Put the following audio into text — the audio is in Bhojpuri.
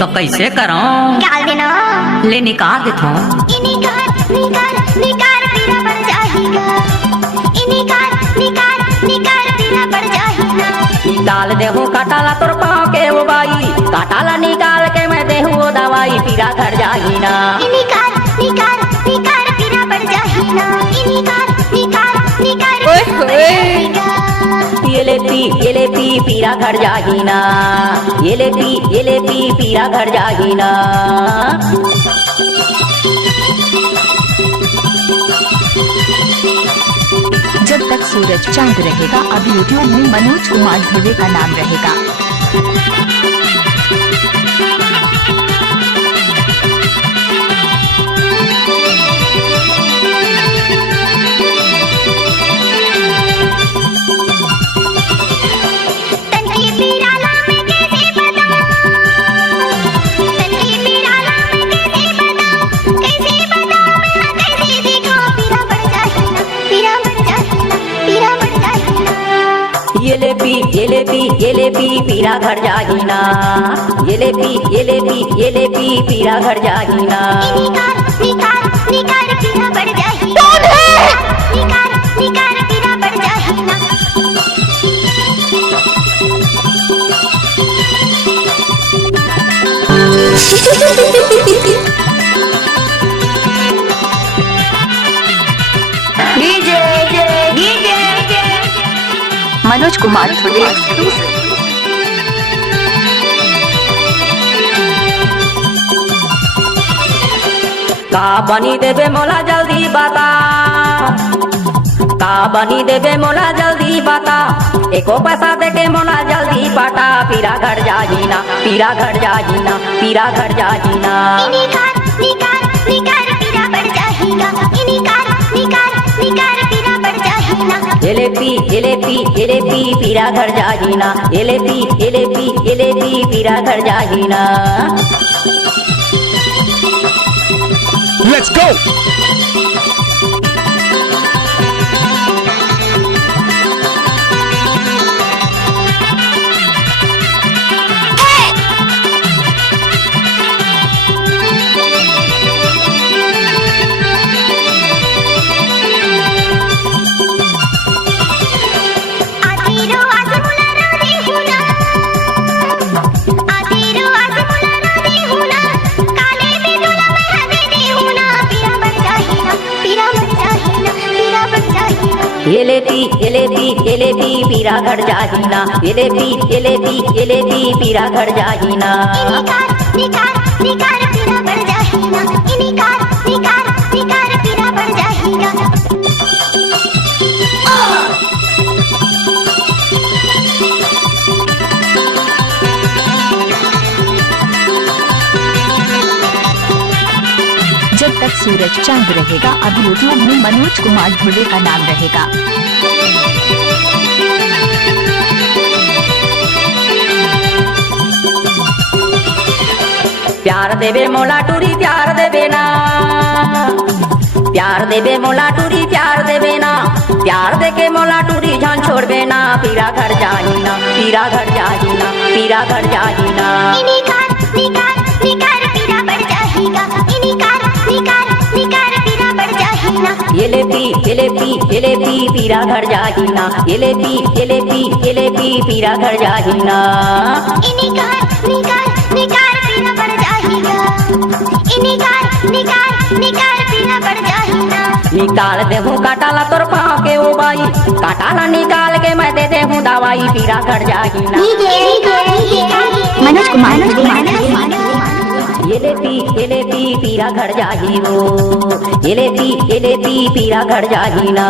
तो कैसे करो? निकाल देना। ले निकाल देता हूँ। निकाल निकाल निकाल पीरा बढ़ जाएगा। निकाल निकाल निकाल पीरा बढ़ जाएगा। निकाल देहूँ काटाला तोर पाँव के वो बाई, काटाला निकाल के मैं देहूँ वो दवाई, पीरा घर जाही ना। निकाल निकाल निकाल पीरा बढ़ जाएगा। निकाल निकाल निकाल ये ले पी पीरा घर जाही ना। ये ले पी पीरा घर जाही ना। जब तक सूरज चांद रहेगा अब यूट्यूब में मनोज कुमार ध्रुवे का नाम रहेगा। ये ले पी पीरा घर जाही ना। ये ले पी पीरा घर जाही ना। निकाल निकाल पीरा बढ़ जाही। कौन है? निकाल निकाल पीरा बढ़ जाही ना। मनोज कुमार ध्रुवे। का बनी देवे मोला जल्दी बता, का बनी देवे मोला जल्दी बता, एको पैसा दे के मोला जल्दी पाटा, पीरा घर जाही ना, पीरा घर जाही ना, पीरा घर जाही ना। निकाल निकाल निकाल पीरा बढ़ जाएगा। निकाल निकाल निकाल पीरा बढ़ जाएगा। ये ले पी पीरा घर जाही ना। ये ले पी पीरा घर जाही ना। Let's go! ये ले पी पीरा घर जाही ना। ये ले पी पीरा घर जाही ना। निकाल निकाल निकाल पीरा बढ़ जाएगा। निकाल निकाल निकाल पीरा बढ़ जाएगा। जब तक सूरज चांद रहेगा अब यूट्यूब में मनोज कुमार ध्रुवे का नाम रहेगा। प्यार देवे मोला टूरी प्यार देवे ना, प्यार देवे मोला टूरी प्यार देवे ना, प्यार दे के मोला टूरी जान छोड़बे ना, पीरा घर जाही ना, पीरा घर जाही ना, पीरा घर जाही ना। निकाल निकाल निकाल पीरा बढ़ जाएगा। निकाल निकाल निकाल पीरा बढ़ जाएगा। ये ले पी पीरा घर जाही ना। ये ले पी पीरा घर जाही ना। निकाल निकाल निकाल पीरा बढ़ जाएगा। निकाल निकाल निकाल पीरा बढ़ जाएगा। निकाल देहूँ काटाला तोर पाँव के ओ बाई, काटाला निकाल के मैं दे देहूँ दवाई, पीरा घर जाही ना। मनोज कुमार ये ले पी पीरा घर जाही वो। ये ले पी पीरा घर जाही ना।